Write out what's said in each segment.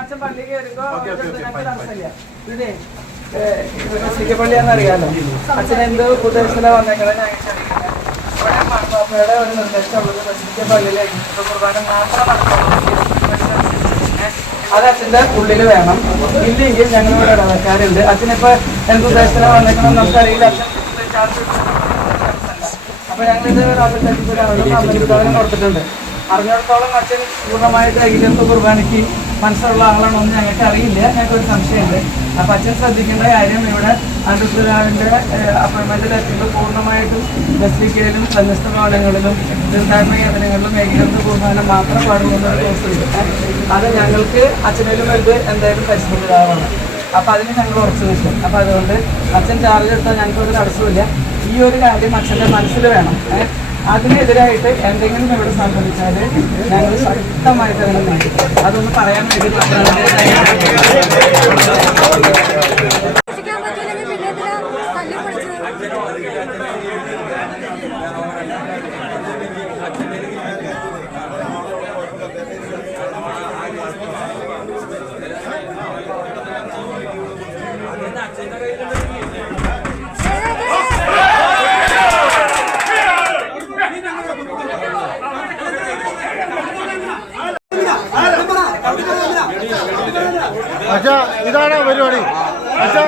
അച്ഛൻ പള്ളിക്ക് വരുമ്പോ പള്ളിയാന്നറിയാലോ. അച്ഛൻ എന്ത് ഉപദേശത്തിലാണ് വന്നേക്കുന്നത് ഇവിടെ മാർപ്പാപ്പയുടെ ഒരു നിർദ്ദേശമുള്ളത് ബസിലിക്ക പള്ളിയിലേക്ക് കുർബാന മാത്രം അത് അച്ഛൻ്റെ ഉള്ളിൽ വേണം. ഇല്ലെങ്കിൽ ഞങ്ങളിവിടെ ഇടവക്കാരുണ്ട്. അച്ഛനിപ്പോൾ എന്ത് ഉദ്ദേശത്തിലാണ് വന്നേക്കണം നമുക്കറിയില്ല. അച്ഛൻ അപ്പൊ ഞങ്ങളിത് അമ്പലം കൊടുത്തിട്ടുണ്ട്. അറിഞ്ഞിടത്തോളം അച്ഛൻ പൂർണ്ണമായിട്ട് അഖിലത്വ കുർബാനയ്ക്ക് മനസ്സുള്ള ആളാണോ എന്ന് ഞങ്ങൾക്ക് അറിയില്ല. ഞങ്ങൾക്കൊരു സംശയമുണ്ട്. അപ്പം അച്ഛൻ ശ്രദ്ധിക്കേണ്ട കാര്യം ഇവിടെ അന്തസ്സുരാവിൻ്റെ അപ്പോയിൻമെൻറ്റ് ലെറ്ററിൽ പൂർണ്ണമായിട്ടും ബസിലിക്കയിലും സന്യസ്ത ഭവനങ്ങളിലും തീർത്ഥാടന കേന്ദ്രങ്ങളിലും അഖിലത്വ കുർബാന മാത്രം പാടുന്നൊരു ദിവസമുണ്ട്. അത് ഞങ്ങൾക്ക് അച്ഛനിലും വലുത് എന്തായാലും പരിശുദ്ധരാവാണ്. അപ്പം അതിന് ഞങ്ങൾ ഉറച്ചു നിൽക്കും. അപ്പം അതുകൊണ്ട് അച്ഛൻ ചാർജ് എടുത്താൽ ഞങ്ങൾക്കൊരു തടസ്സമില്ല. ഈ ഒരു കാര്യം അച്ഛൻ്റെ മനസ്സിൽ വേണം. അതിനെതിരായിട്ട് എന്തെങ്കിലും ഇവിടെ സംഭവിച്ചാൽ ഞങ്ങൾ ശക്തമായിട്ട് അതിനെ നേരിടും. അതൊന്ന് പറയാൻ വേണ്ടി അച്ഛാ ഇതാണ് പരിപാടി. അച്ഛാ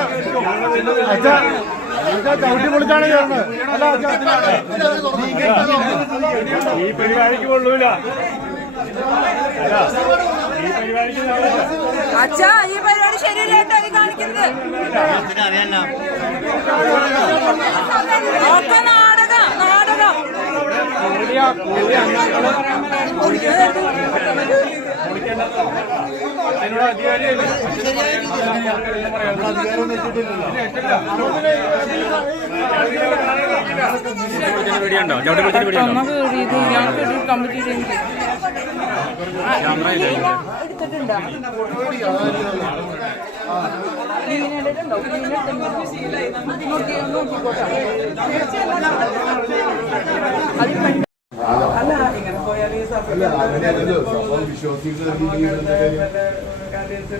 അച്ഛാ അച്ഛാ ചവിട്ടി പൊളിച്ചാണ് ചേർന്നത്. അല്ല ഈ പരിപാടിക്ക് കൊള്ളൂല. അച്ഛാ ഈ പരിപാടി ശരിയല്ലാട്ടോ ഈ കാണിക്കുന്നത്. നാടകം നാടകം എടുത്തിട്ടുണ്ടോ? അല്ല ഇങ്ങനെ പോയാൽ ഈ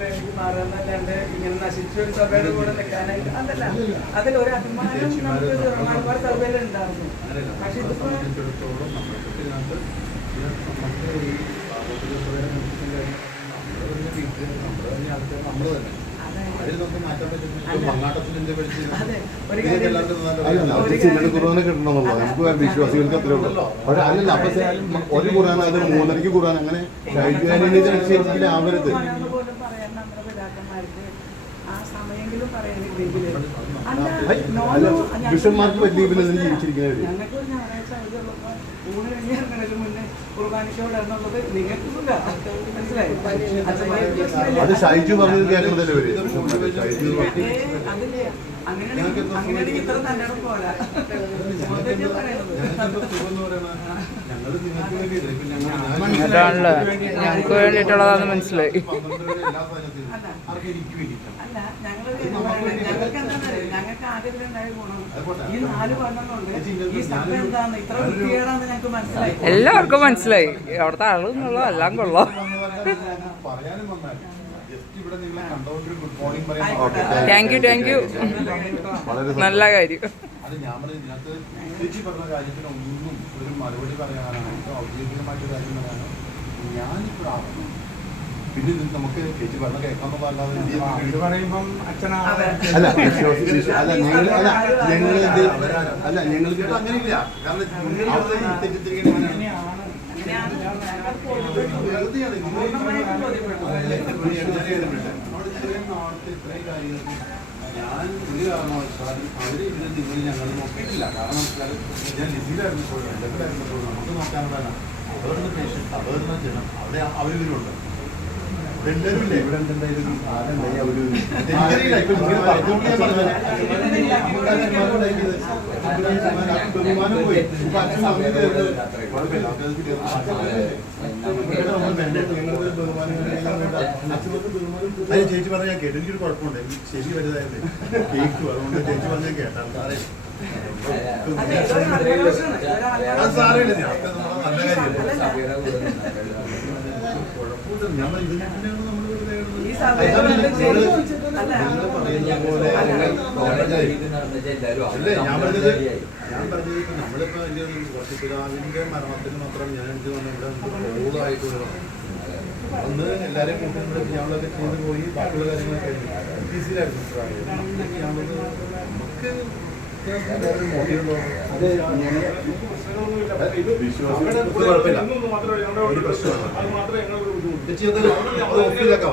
എനിക്ക് മാറുന്നല്ലാണ്ട് ഇങ്ങനെ നശിച്ചൊരു സഭയുടെ കൂടെ നിൽക്കാനായിട്ട് അതല്ല. അതിലൊരു അഭിമാനം നമുക്ക് മലബാർ സഭയിൽ ഉണ്ടായിരുന്നു. പക്ഷെ ഇതിപ്പോ കുറാന കിട്ടണമെന്നുള്ളത് നമുക്ക് വിശ്വാസികൾക്ക് അത്രേ ഉള്ളൂ. പക്ഷെ അല്ലല്ല അപ്പൊ ഒരു കുറാന അത് 3:30 കുറാൻ അങ്ങനെ അനുസരിച്ചിട്ട് ആവരുത്. ബിഷന്മാർക്ക് വലിയ ജീവിച്ചിരിക്കുന്നവര് അത് ഷൈജു പറഞ്ഞത് കേൾക്കുന്നതല്ലേ വരെ അതാണല്ലോ ഞങ്ങൾക്ക് വേണ്ടിയിട്ടുള്ളതാന്ന് മനസ്സിലായി. ഞങ്ങൾക്ക് ആദ്യം ഉണ്ടായ ഗുണം ഈ 4 കൊല്ലങ്ങളുണ്ട് ഈ സഭ എന്താന്ന് ഇത്ര വൃത്തികേടാന്ന് ഞങ്ങൾക്ക് മനസ്സിലായി. എല്ലാവർക്കും മനസ്സിലായി. അവിടുത്തെ ആളെന്നുള്ള എല്ലാം കൊള്ളാം. താങ്ക് യു നല്ല കാര്യം. അത് ഞാൻ ഇതിനകത്ത് ചേച്ചി പറഞ്ഞ കാര്യത്തിനൊന്നും ഒരു മറുപടി പറയാനാണ് ഔദ്യോഗികമായിട്ട് കാര്യം പറയാനാണ് ഞാനിപ്പോഴാണ്. പിന്നെ നമുക്ക് ചേച്ചി പറഞ്ഞ കേൾക്കാമെന്ന് അല്ല ഞങ്ങൾക്ക് അങ്ങനെയില്ല. കാരണം തെറ്റിദ്ധരിക്കേണ്ട ഞാൻ ഒരു കാരണവശാലും അവര് ഇതിന് നിങ്ങൾ ഞങ്ങൾ നോക്കിയിട്ടില്ല. കാരണം വെച്ചാൽ ഞാൻ ലിസിയിലായിരുന്നപ്പോഴും എന്തെങ്കിലായിരുന്നപ്പോഴും നമുക്ക് നോക്കാനുള്ളതാണ്. അവരുടെ പേഷ്യൻസ് അവരുടെ ജനം അവിടെ അവരിവരുണ്ട്. എല്ലാവരും ഇല്ലേ ഇവിടെ എന്തായാലും ഒരു എനിക്കറിയില്ല ഇപ്പൊ ഇങ്ങനെ പറഞ്ഞുകൊണ്ട് ഞാൻ പറഞ്ഞത് ബഹുമാനം പോയി ഇപ്പൊ അച്ഛൻ സമയത്ത് അത് ചേച്ചി പറഞ്ഞ ഞാൻ കേട്ടു എനിക്കൊരു കുഴപ്പമുണ്ട് എനിക്ക് ശരി വലുതായിരുന്നു കേട്ടു അതുകൊണ്ട് ചേച്ചി പറഞ്ഞ ഞാൻ കേട്ടാണ് സാറേ അത് സാരമില്ല ഞാൻ നല്ല കാര്യമല്ല കുഴപ്പമില്ല ഞാൻ ഇതിനാണ് നമ്മൾ വെറുതെ ഞാൻ പറഞ്ഞത് ഇപ്പൊ നമ്മളിപ്പോ പിതാവിന്റെ മരണത്തിന് മാത്രം ഞാൻ എനിക്ക് ഇവിടെ കൂടുതലായിട്ട് അന്ന് എല്ലാവരെയും കൂട്ടുന്നത് ഞങ്ങളൊക്കെ ചെയ്ത് പോയി ബാക്കിയുള്ള കാര്യങ്ങളൊക്കെ ഈസിയിലായിരുന്നു നമുക്ക് കുഴപ്പമില്ല ഒരു പ്രശ്നമാണ് ഓഫീസിലൊക്കെ